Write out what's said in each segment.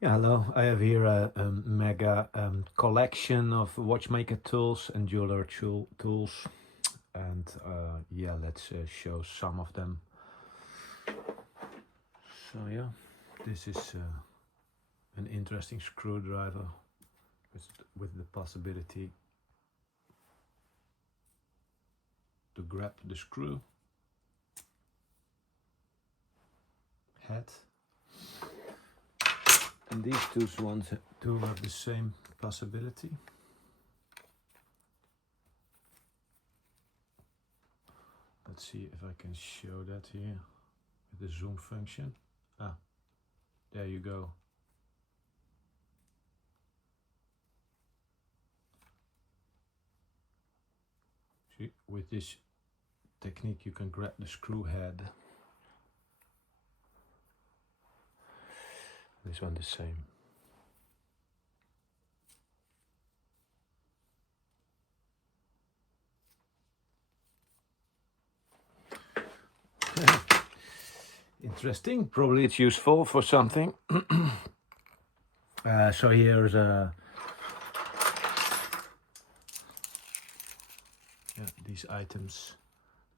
Yeah, hello. I have here a mega collection of watchmaker tools and jeweler tools, and yeah, let's show some of them. So yeah, this is an interesting screwdriver with the possibility to grab the screw head. And these two have the same possibility. Let's see if I can show that here with the zoom function. Ah, there you go. See, with this technique you can grab the screw head. This one the same. Interesting. Probably it's useful for something. So here's these items.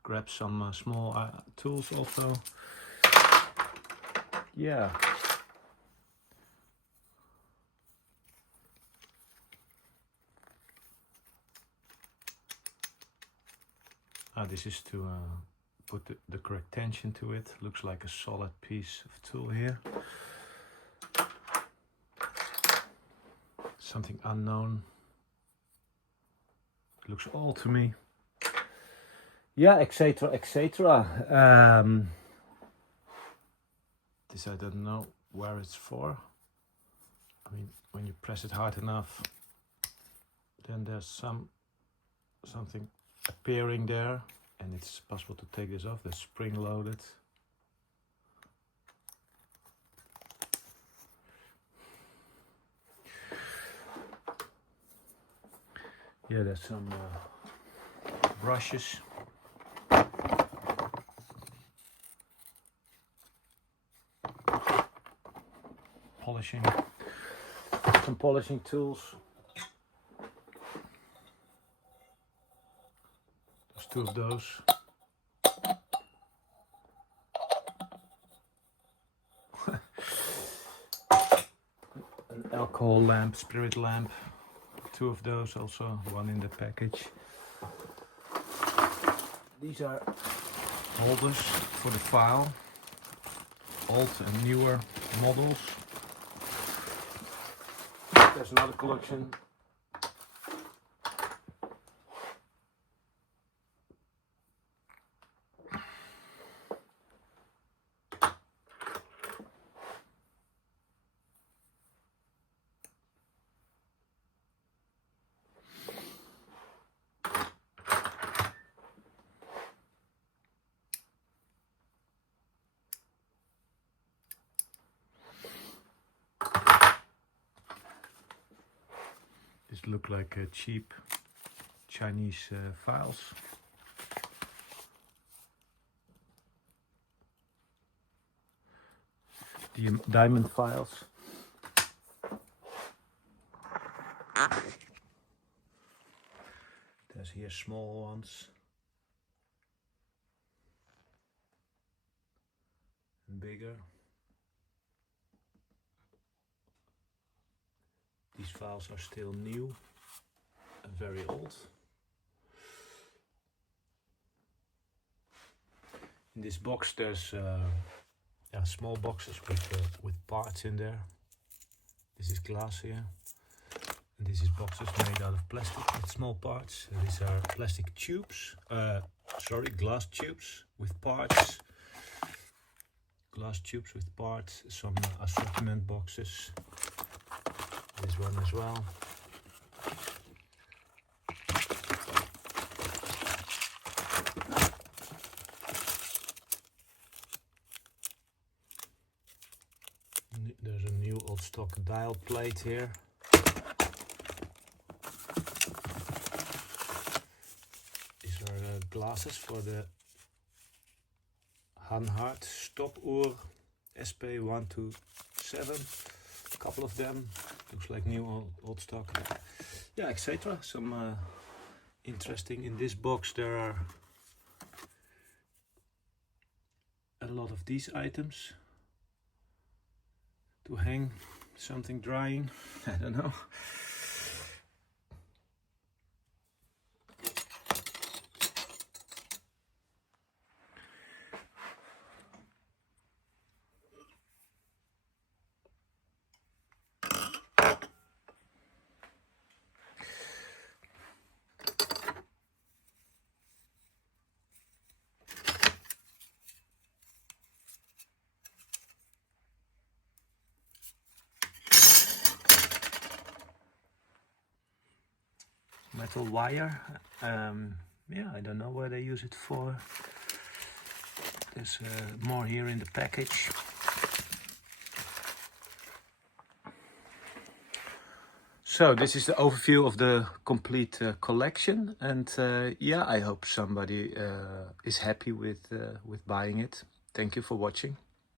Grab some small tools also. Yeah. This is to put the correct tension to it. Looks like a solid piece of tool here. Something unknown. Looks old to me. Yeah, etc, etc. This I don't know where it's for. I mean, when you press it hard enough, then there's something appearing there, and it's possible to take this off. They're spring loaded. Yeah, there's some brushes. Polishing. Some polishing tools. There's two of those. An alcohol lamp, spirit lamp. Two of those also, one in the package. These are holders for the file. Old and newer models. There's another collection. These look like cheap Chinese files. Diamond files. There's here small ones. And bigger. These files are still new and very old. In this box there's small boxes with parts in there. This is glass here. And this is boxes made out of plastic with small parts. These are plastic tubes, glass tubes with parts. Glass tubes with parts, some assortment boxes. This one as well. There's a new old stock dial plate here. These are glasses for the Hanhart Stoppuhr SP127. couple of them. Looks like new old stock. Yeah, etc. Some interesting. In this box there are a lot of these items to hang something drying. I don't know. Metal wire. Yeah, I don't know what they use it for. There's more here in the package. So this is the overview of the complete collection, and yeah, I hope somebody is happy with buying it. Thank you for watching.